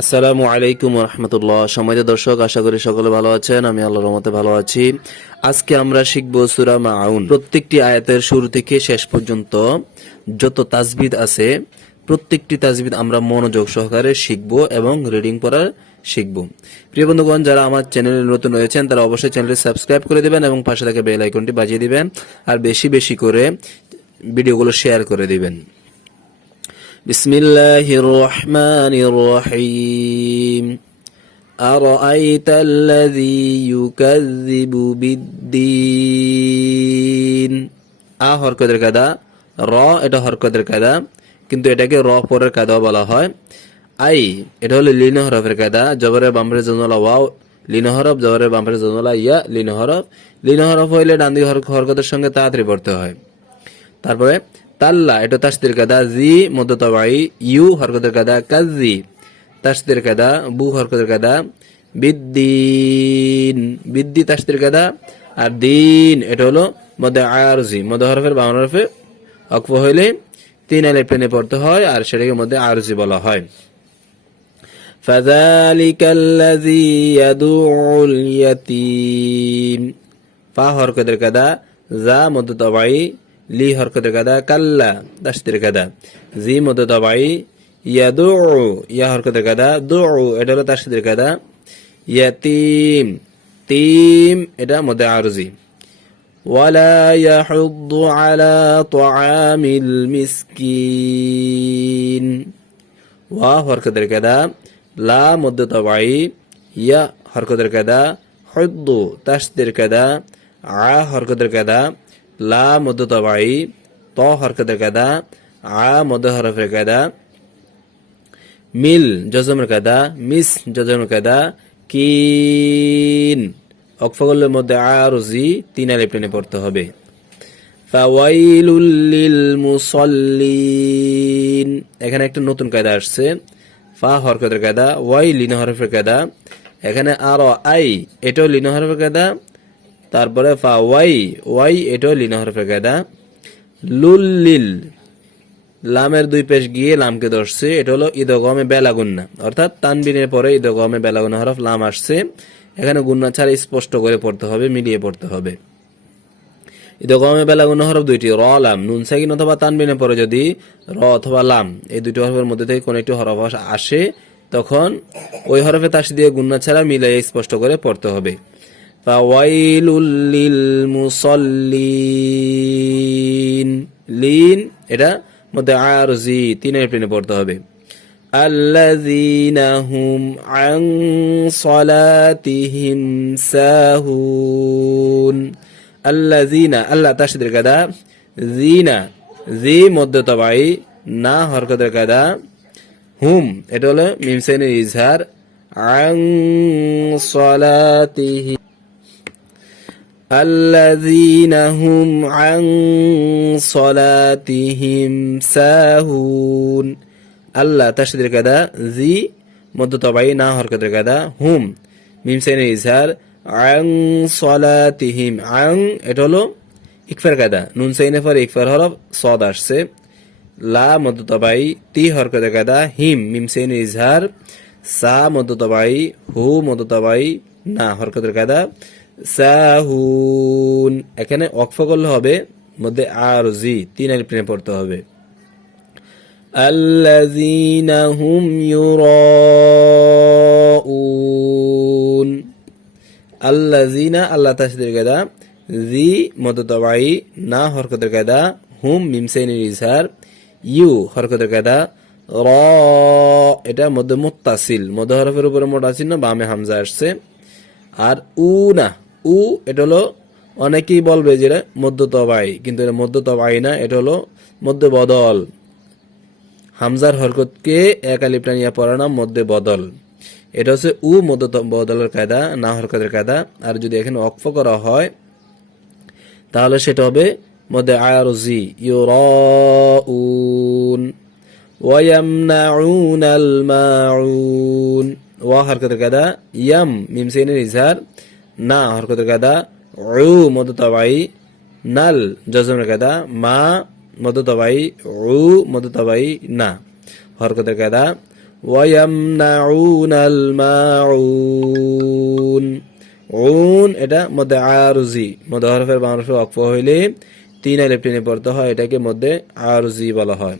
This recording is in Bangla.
আসসালামু আলাইকুম রহমতুল্লাহ সময় দর্শক, আশা করি সকলে ভালো আছেন, আমি আল্লাহর রহমতে ভালো আছি। আজকে আমরা শিখব সুরা মাউন। প্রত্যেকটি আয়াতের শুরু থেকে শেষ পর্যন্ত যত তাজবিদ আছে, প্রত্যেকটি তাজবিদ আমরা মনোযোগ সহকারে শিখব এবং রিডিং পড়ার শিখব। প্রিয় বন্ধুগণ, যারা আমার চ্যানেলে নতুন রয়েছেন, তারা অবশ্যই চ্যানেলটি সাবস্ক্রাইব করে দেবেন এবং পাশে থাকা বেল আইকনটি বাজিয়ে দিবেন, আর বেশি বেশি করে ভিডিওগুলো শেয়ার করে দিবেন। بسم الله الرحمن الرحيم أرأيت الذي يكذب بالدين আ হরকতের কাদা র এটা হরকতের কাদা কিন্তু এটাকে র পরের কাদা বলা হয় আই এটা হলো লিন হরফের কাদা জবরের বামরে জনলা ওয়াও লিন হরফ জবরের বামরে জনলা ইয়া লিন হরফ লিন হরফ হইলে ডান দিকে হর- হরকতের সঙ্গে তাড়াতাড়ি পড়তে হয় তারপরে তাল্লা এটা তাসদির কাদা জি মধ্যতবাই ইউ হরকতের কাদা কাজি তাসদির কাদা বু হরকতের কাদা বিদ্দিন বিদ্দি তাসদির কাদা আর দিন এটা হলো মধ্যে আরজি মধ্য হরফের বামন হরফে অক্ফ হইলে তিন আলে প্লেনে পড়তে হয় আর সেটাকে মধ্যে আরজি বলা হয় فذلك الذي يدعو اليتيم ফা হরকতের কাদা জা মধ্য তবাই লি হরকতের কাদা কাল্লা দাস্তির কাদা জি মধ্য তবাই ইয়াদু ইয়া হরকতের কাদা দু এটা হলো তাস্তির কাদা ইয়াতিম তিম এটা মধ্যে আরজি ولا يحض على طعام المسكين ওয়া হরকতের কাদা লা মধ্য তবাই ইয়া হরকতের কাদা হদ্দু তাসদের কাদা আ হরকতের কাদা লা মধ্য তবাই ত হরকতের কাদা আ মধ্য হরফের কাদা মিল জজমের কাদা মিস জজমের কাদা কিন। অকফগলের মধ্যে আর জি, তিন আলিফ টেনে পড়তে হবে। ফাওয়াইলুল লিল মুসাল্লিন। এখানে একটা নতুন কায়দা আসছে। ফা হরকতের কায়দা, ওয়াই লিন হরফের কায়দা। এখানে আর আই, এটাও লিন হরফের কায়দা। তারপরে ফা ওয়াই ওয়াই এটাও লিন হরফের কায়দা লুল লিল, লামের দুই পেশ গিয়ে লামকে ধরছে, এটা হলো ঈদগমে বেলাগুন্না। অর্থাৎ তানবিনের পরে ঈদগমে বেলাগুন্না হরফ লাম আসছে। এখানে গুন্না ছাড়া স্পষ্ট করে পড়তে হবে, মিলিয়ে পড়তে হবে। ঈদগমে বেলাগুন্না হরফ দুইটি, র, লাম। নুন সাকিন অথবা তানবিনের পরে যদি র অথবা লাম, এই দুটি হরফের মধ্যে থেকে কোন একটি হরফ আসে, তখন ওই হরফে তাস দিয়ে গুন্না ছাড়া মিলিয়ে স্পষ্ট করে পড়তে হবে। ফাওয়াইলুল লিল মুসাল্লিন লিন এটা মধ্যে আর জি তিনের প্লেনে পড়তে হবে الذين هم عن صلاتهم ساهون الذين আল্লাহ তাসদির কাদা জিনা জি মধ্য তবাই না হরকতের কাদা হুম এটা হলো মিমসেনের ইজহার আং صلاتهم الذين هم عن صلاتهم ساهون আল্লাহ তাসদির কাদা জি মধ্য তবাই না হরকতের কাদা হুম মিম সাইনের ইজহার আং সলাতিহিম আং এটা হলো ইকফার কাদা নুন সাইনের পর ইকফার হরফ সদ আসছে লা মধ্য তবাই তি হরকতের কাদা হিম মিম সাইনের ইজহার সা মধ্য তবাই হু মধ্য তবাই না হরকতের কাদা সাহুন এখানে অক্ফ করলে হবে মধ্যে আর জি তিন আলিফ টেনে পড়তে হবে الذين هم يراءون الذين আল্লাহ তাসদির কাদা জি মদতবাই না হরকতের কাদা হুম মিমসাইনের ইজহার ইউ হরকতের কাদা র এটা মধ্যে মুত্তাসিল মধ্য হরফের উপরে মোটাসিল না বামে হামজা আসছে আর উ না উ, এটা হলো অনেকেই বলবে যে এটা মধ্য তবাই কিন্তু এটা মধ্য তবাই না, এটা হলো মধ্য বদল। হামজার হরকতকে এক আলিফ টানিয়া পড়া নাম মধ্যে বদল। এটা হচ্ছে উ মধ্য বদলের কায়দা, না হরকতের কায়দা। আর যদি এখানে অক্ফ করা হয়, তাহলে সেটা হবে মধ্যে আয়ার জি, ইউরাউন ওয়ায়ামনাউন আল মাউন। ওয়া হরকতের কায়দা, ইয়াম মিমসেনের ইজহার। না হরকতের কায়দা উ মদতবাই, নাল জজমের কায়দা মা মদতবাই, উ মদতবাই, না। হরকতের কায়দা ওয়ামনাউনাল মাউন। উন, এটা মধ্যে আরজি। মধ্যে হরফের বাংলা অক্ফ হইলে তিন আলিফ টেনে পড়তে হয়, এটাকে মধ্যে আরজি বলা হয়।